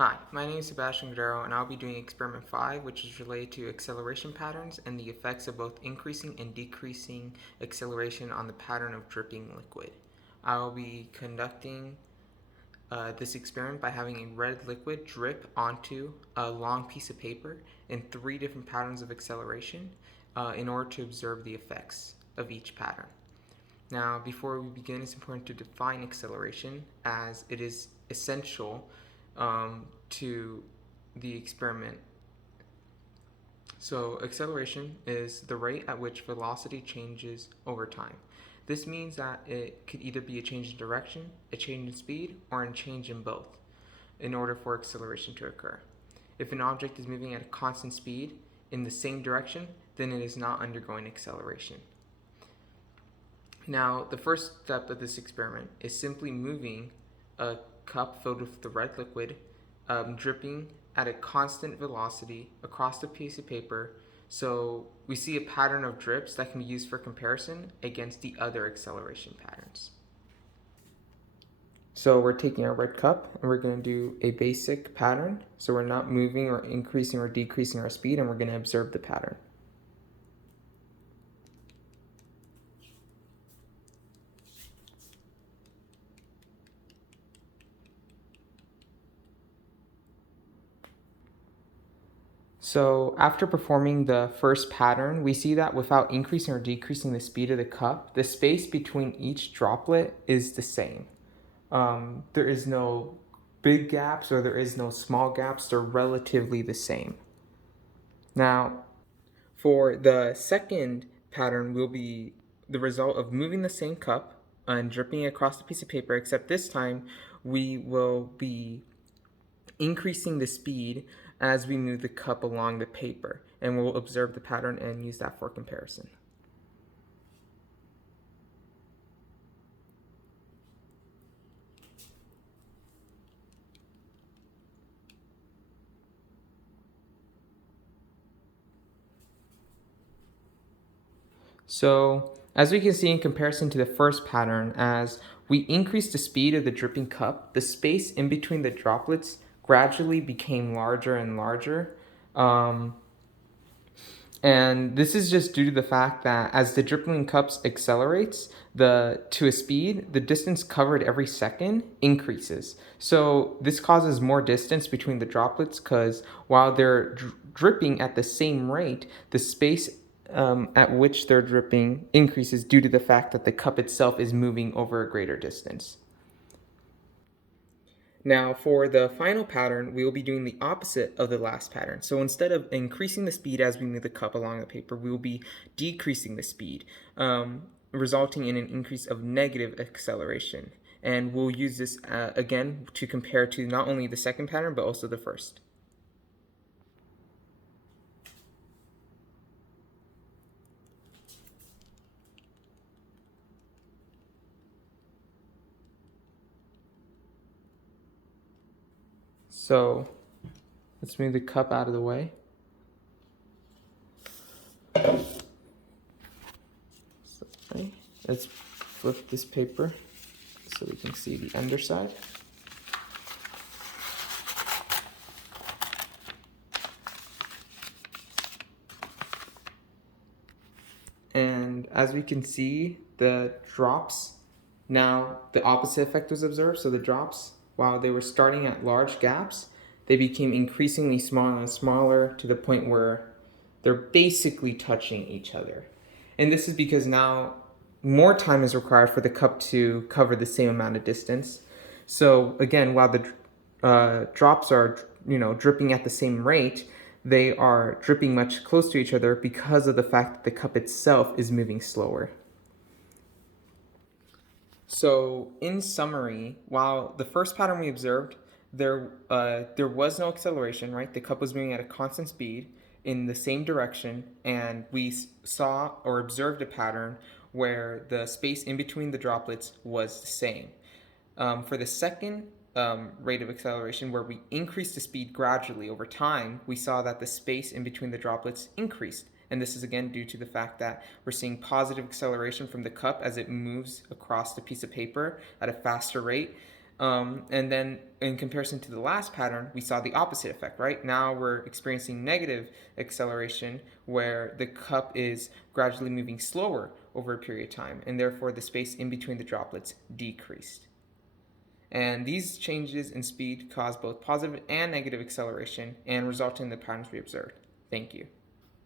Hi, my name is Sebastian Guerrero, and I'll be doing experiment 5, which is related to acceleration patterns and the effects of both increasing and decreasing acceleration on the pattern of dripping liquid. I will be conducting this experiment by having a red liquid drip onto a long piece of paper in 3 different patterns of acceleration in order to observe the effects of each pattern. Now, before we begin, it's important to define acceleration as it is essential to the experiment. So, acceleration is the rate at which velocity changes over time. This means that it could either be a change in direction, a change in speed, or a change in both in order for acceleration to occur. If an object is moving at a constant speed in the same direction, then it is not undergoing acceleration. Now, the first step of this experiment is simply moving a cup filled with the red liquid, dripping at a constant velocity across the piece of paper. So we see a pattern of drips that can be used for comparison against the other acceleration patterns. So we're taking our red cup and we're going to do a basic pattern. So we're not moving or increasing or decreasing our speed, and we're going to observe the pattern. So after performing the first pattern, we see that without increasing or decreasing the speed of the cup, the space between each droplet is the same. There is no big gaps or there is no small gaps. They're relatively the same. Now, for the second pattern, will be the result of moving the same cup and dripping it across the piece of paper, except this time we will be increasing the speed as we move the cup along the paper, and we'll observe the pattern and use that for comparison. So as we can see in comparison to the first pattern, as we increased the speed of the dripping cup, the space in between the droplets gradually became larger and larger. And this is just due to the fact that as the dripping cups accelerates to a speed, the distance covered every second increases. So this causes more distance between the droplets because while they're dripping at the same rate, the space at which they're dripping increases due to the fact that the cup itself is moving over a greater distance. Now for the final pattern, we will be doing the opposite of the last pattern. So instead of increasing the speed as we move the cup along the paper, we will be decreasing the speed, resulting in an increase of negative acceleration. And we'll use this again to compare to not only the second pattern, but also the first. So let's move the cup out of the way. Let's flip this paper so we can see the underside. And as we can see, the drops, now the opposite effect was observed. So the drops, while they were starting at large gaps, they became increasingly smaller and smaller to the point where they're basically touching each other. And this is because now more time is required for the cup to cover the same amount of distance. So again, while the drops are dripping at the same rate, they are dripping much close to each other because of the fact that the cup itself is moving slower. So in summary, while the first pattern we observed, there was no acceleration, right? The cup was moving at a constant speed in the same direction, and we saw or observed a pattern where the space in between the droplets was the same. For the second rate of acceleration, where we increased the speed gradually over time, we saw that the space in between the droplets increased. And this is again due to the fact that we're seeing positive acceleration from the cup as it moves across the piece of paper at a faster rate. And then in comparison to the last pattern, we saw the opposite effect, right? Now we're experiencing negative acceleration where the cup is gradually moving slower over a period of time, and therefore the space in between the droplets decreased. And these changes in speed cause both positive and negative acceleration and result in the patterns we observed. Thank you.